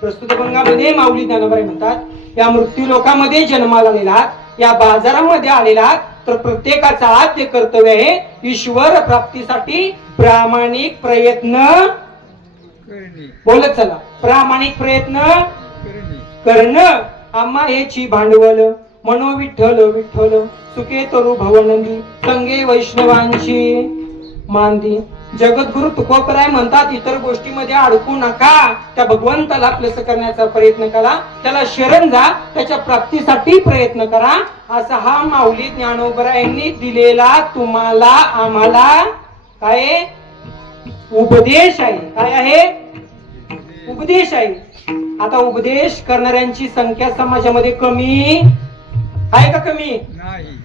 प्रस्तुत भंगामध्ये माऊली ज्ञानोबा म्हणतात, या मृत्यू लोकामध्ये जन्माला आलेला, या बाजारामध्ये आलेला, तर प्रत्येकाचा आद्य कर्तव्य आहे ईश्वर प्राप्तीसाठी प्रामाणिक प्रयत्न बोलत चला, प्रामाणिक प्रयत्न करणं. आम्हा हेची भांडवल मनो विठ्ठल विठ्ठल सुखे तरू भवनंदी संगे वैष्णवांची मांदी. जगद्गुरु तुकोबराय म्हणतात, इतर गोष्टीमध्ये अडकू नका, त्या भगवंताला प्लस करण्याचा प्रयत्न करा, त्याला शरण जा, त्याच्या प्राप्तीसाठी प्रयत्न करा. असा हा माऊली ज्ञानोबा यांनी दिलेला तुम्हाला आम्हाला काय उपदेश आहे. काय आहे? उपदेश आहे. आता उपदेश करणाऱ्यांची संख्या समाजामध्ये कमी आहे का? कमी नाही.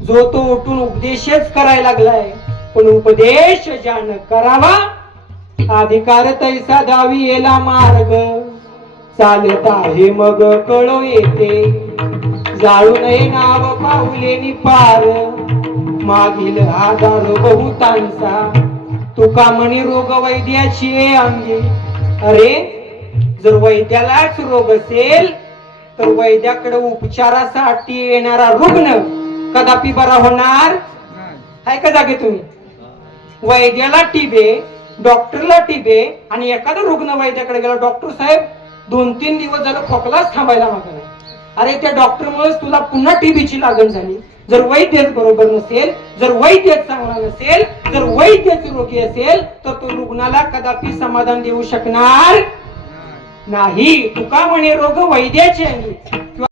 जो तो उठून उपदेशच करायला लागलाय, पण उपदेश ज्यानं करावा अधिकार तैसा दावी येला मार्ग चालत आहे मग कळो येते जाळू नये नाव पाऊले निपार मागील आधार बहुतांचा तुका म्हणी रोग वैद्याची अंगी. अरे जर वैद्यालाच रोग असेल तर वैद्याकडे उपचारासाठी येणारा रुग्ण कदापि बरा होणार आहे का? जागे तुम्ही वैद्याला टिबे, डॉक्टरला टिबे, आणि एखादा रुग्ण वैद्याकडे गेला, डॉक्टर साहेब 2-3 दिवस झालं खोकलाच थांबायला मागला. अरे त्या डॉक्टरमुळे तुला पुन्हा टीबीची लागण झाली. जर वैद्यच बरोबर नसेल, जर वैद्यच चांगला नसेल, जर वैद्यच रोगी असेल, तर तो रुग्णाला कदापि समाधान देऊ शकणार नाही. तुका म्हणे रोग वैद्याचे अंगी.